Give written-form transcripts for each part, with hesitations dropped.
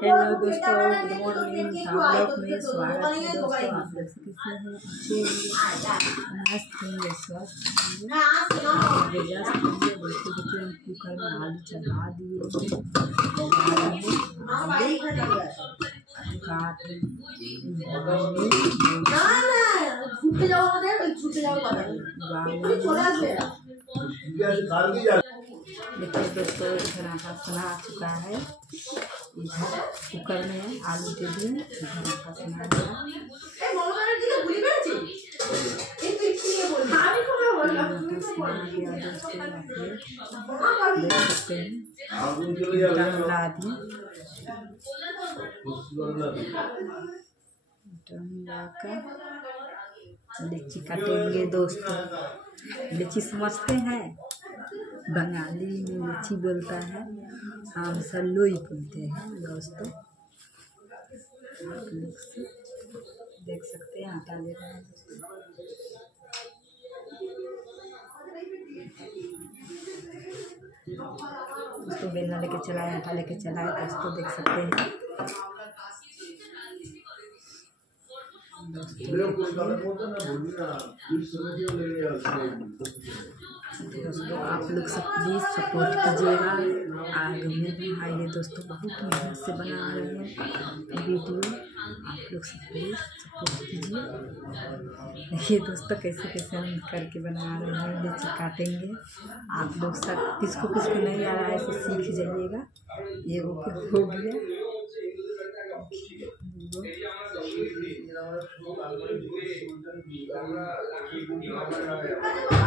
Hello दोस्तों, good morning. आप लोग में स्वागत है दोस्तों। आप लोग कैसे हैं? अच्छे होंगे, मस्त होंगे, स्वस्थ होंगे। जस्ट होंगे। दोस्तों देखिए, हम कुकर में आलू चढ़ा दिए, देखिए दोस्तों, इधर आटा सना आ चुका है। इधर कुकर में आलू दे दिए, इधर आटा सना गया। देख सकते हैं, मिला दिए, मिलाकर लीची काटेंगे दोस्तों। लीची समझते हैं, बंगाली में लीची बोलता है, हम सब लोई बोलते हैं दोस्तों। आप लोग से देख सकते हैं, आटा ले रहे हैं दोस्तों। उसको बेलना लेके चला है, आटा लेके चला है दोस्तों, देख सकते हैं दोस्तों। आप लोग सब प्लीज़ सपोर्ट कीजिएगा। आगे में भी आइए दोस्तों, बहुत मेहनत से बना रहे हैं वीडियो। आप लोग सब प्लीज़ सपोर्ट कीजिए। देखिए दोस्तों, कैसे कैसे हम करके बना रहे हैं, लीची काटेंगे। आप लोग सब किसको किसको नहीं आ रहा है ऐसे सीख जाइएगा। ये वो हो गया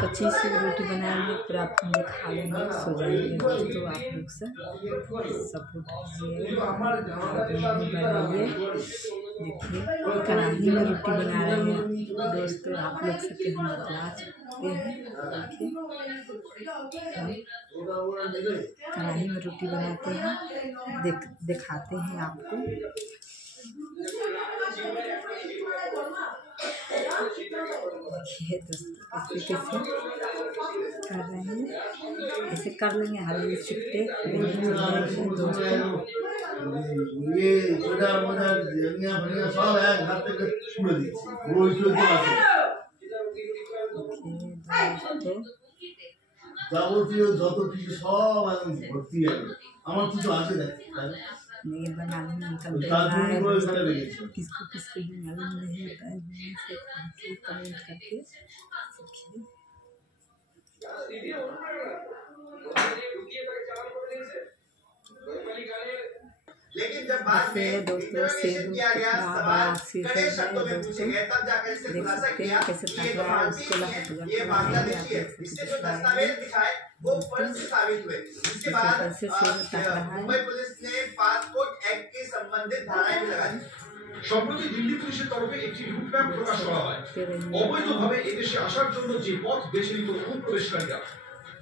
25 रोटी बनाएंगे, फिर आप मुझे खा लेंगे, सो जाएंगे दोस्तों। आप लोग से सपोर्ट कीजिएगा, बनाइए। देखिए, कढ़ाई में रोटी बना रहे हैं दोस्तों। आप लोग से हम बता चुके हैं। देखिए, कढ़ाई में रोटी बनाते हैं, दिखाते हैं आपको। देखिए दोस्तों, कैसे कैसे कर रहे हैं, ऐसे कर लेंगे। हल्दी सीखते दोस्तों। যাবতীয় যত কিছু সব এখন ভর্তি আছে। আমার কিছু আছে দেখ, नहीं बनाने में निकल रहा है। किसको किसको भी मालूम नहीं होता है, कमेंट करके सीखिए। लेकिन जब बात में दोस्तों से बड़ा सिर है दोस्तों, देख सकते हैं कैसे तक रहा है उसको। ये बांग्लादेशी है, इससे जो दस्तावेज दिखाए वो फर्जी साबित हुए। इसके बाद मुंबई पुलिस ने पासपोर्ट एक्ट के संबंधित धाराएं भी लगा दी। সম্প্রতি দিল্লি পুলিশের তরফে একটি রুটম্যাপ প্রকাশ করা হয়। অবৈধভাবে এদেশে আসার জন্য যে পথ বেছে নিত অনুপ্রবেশকারীরা।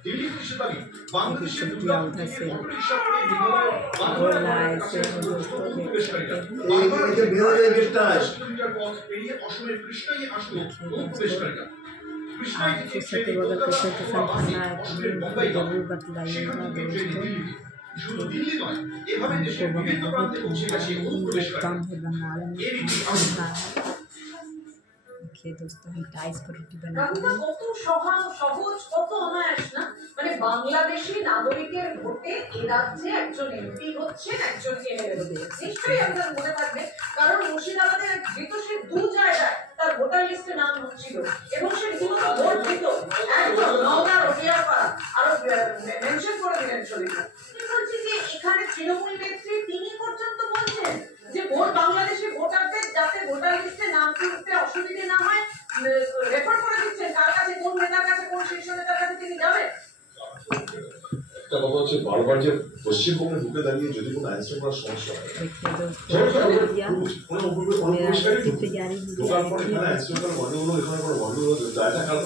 দিল্লি পুলিশের দাবি, বাংলাদেশের অটোরিকশা করে কিলোমিটার পথ পেরিয়ে অসমের কৃষ্ণায় আসলো অনুপ্রবেশকারীরা। শুধু দিল্লি নয়, এভাবে দেশের বিভিন্ন প্রান্তে পৌঁছে গেছে অনুপ্রবেশকারীরা। देखिए दोस्तों, हम टाइस पर रोटी बना रहे हैं। কত সহজ, কত অনায়াস না। মানে বাংলাদেশী নাগরিকের ভোটে এই রাজ্যে একজন এমপি হচ্ছেন, একজন এমএলএ হচ্ছেন। নিশ্চয়ই আপনার মনে থাকবে, কারণ মুর্শিদাবাদে যেহেতু সে 2 জায়গায় তার ভোটার লিস্টে নাম হচ্ছিল এবং সে রীতিমতো ভোট দিত। একদম নওগাঁ রটিয়াপাড়া আরো মেনশন করে দিলেন শরীফ। বলছি যে এখানে তৃণমূল নেত্রী তিনি পর্যন্ত বলছেন যে ভোট বাংলাদেশি ভোটারদের যাতে ভোটার লিস্টে নাম তুলতে অসুবিধা না হয় রেফার করে দিচ্ছেন। কার কাছে, কোন নেতার কাছে, কোন শীর্ষ নেতার কাছে তিনি যাবেন। একটা কথা হচ্ছে, বারবার যে পশ্চিমবঙ্গে ঢুকে দাঁড়িয়ে যদি কোনো আইনশৃঙ্খলা করার সমস্যা হয়, ঢোকার পর এখানে আইনশৃঙ্খলা গণ্ডগোল, এখানে কোনো গণ্ডগোল জায়গা কারণ